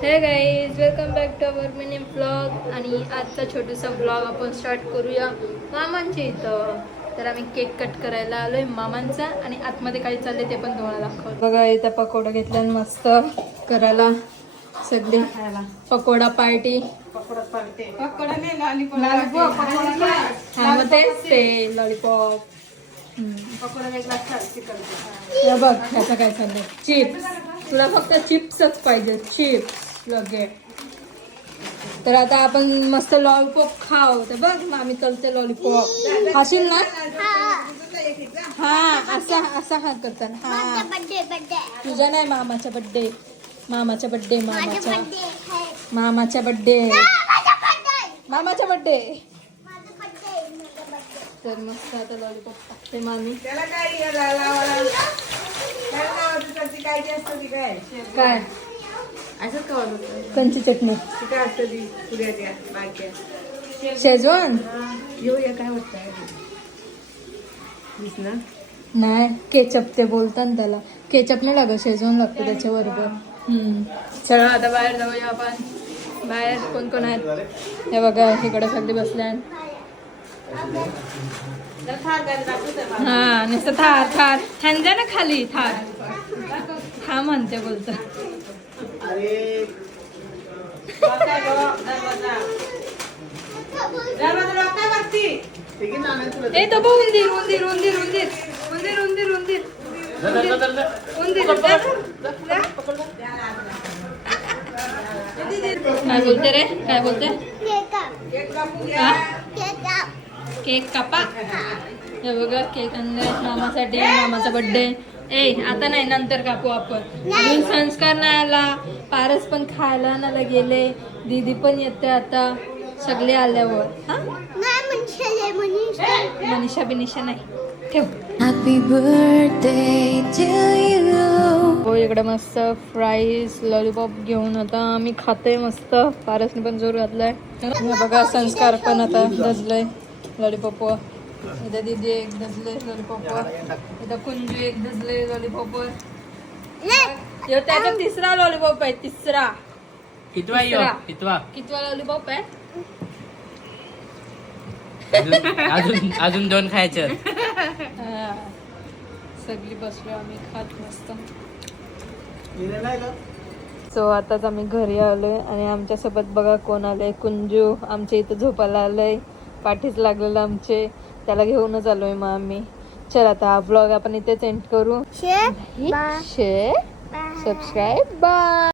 हे guys, welcome back to our mini blog. आणि आजचा छोटासा ब्लॉग आपण स्टार्ट करूया मामांच्या इथं. तर आम्ही केक कट करायला आलोय मामांचा आणि आतमध्ये काय चाललंय ते पण तुम्हाला दाखवतो. बघा इथं पकोडा घेतला मस्त करायला सगळी पकोडा पार्टी. पकोडा नाही लॉलीपॉप. हा मग तेच ते लॉलीपॉप. पकोडा वेगळा हे बघ ह्याचं काय चाललंय, चिप्स. तुला फक्त चिप्सच पाहिजे, चिप्स लगे. तर आता आपण मस्त लॉलीपॉप खाऊ. तर बघ मग आम्ही चलते लॉलीपॉप खाशील ना. हा असा असा हा करताना. हा तुझा नाही, मामाचा बड्डे. मामाचा बड्डे. मामाचा बड्डे. मामाचा बड्डे. तर मस्त आता लॉलीपॉप टाकते मामी. त्याला काय काय असं का होतं? कंची चटणी, काय असतं ती पुऱ्या त्या बारक्या शेजवान घेऊया. काय होतं ना नाही, केचप ते बोलतात त्याला. केचप नाही लागत, शेजवान लागतं त्याच्याबरोबर. चला आता बाहेर जाऊया आपण. बाहेर कोण कोण आहेत हे बघा, इकडे सगळे बसल्या. हा नुसतं थार थार हंजा ना खाली थार हा म्हणते बोलत. ए तो बघ, उंदीर उंदीर उंदीर उंदीर उंदीर उंदीर उंदीर उंदीर काय बोलते रे, काय बोलते. केक कापा. हे बघा केक आणले मामासाठी, मामाचा बर्थडे. ए आता नाही, नंतर कापू आपण. अजून संस्कार नाही आला, पारस पण खायला नाही गेले, दीदी पण येते आता, सगळे आल्यावर. हा मनीषा बिनिषा नाही ठेव. Happy birthday to you. हो इकडे मस्त फ्राईज लॉलीपॉप घेऊन आता आम्ही खाते मस्त. पारसने पण जोर घातलाय. बघा संस्कार पण आता दजलंय लॉलीपॉपवर. इथं दीदी एक दजले लॉलीपॉपवर. इथं कुंजू एक दजले लॉलीपॉपवर. त्याचा तिसरा लॉलीपॉप आहे, तिसरा. कितवा लॉलीपॉप आहे. अजून दोन खायचे. सगळी बसलो आम्ही खात मस्त. सो आताच आम्ही घरी आलोय आणि आमच्या सोबत बघा कोण आलंय. कुंजू आमच्या इथं झोपायला आलंय, पाठीच लागलेलं आमचे, त्याला घेऊनच आलोय मग आम्ही. चल आता हा ब्लॉग आपण इथेच एंड करू. Share subscribe bye.